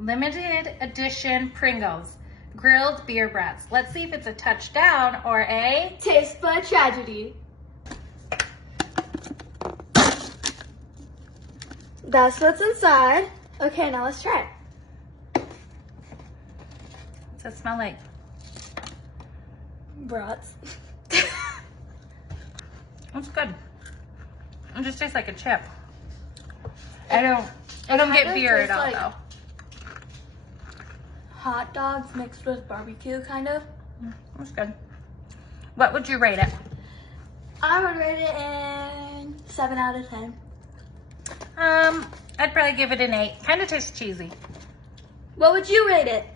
Limited edition Pringles. Grilled beer brats. Let's see if it's a touchdown or a taste bud tragedy. That's what's inside. Okay, now let's try. What's it smell like? Brats. It's good. It just tastes like a chip. I don't get beer at all like though. Hot dogs mixed with barbecue, kind of. That's good. What would you rate it? I would rate it in 7 out of 10. I'd probably give it an 8. Kind of tastes cheesy. What would you rate it?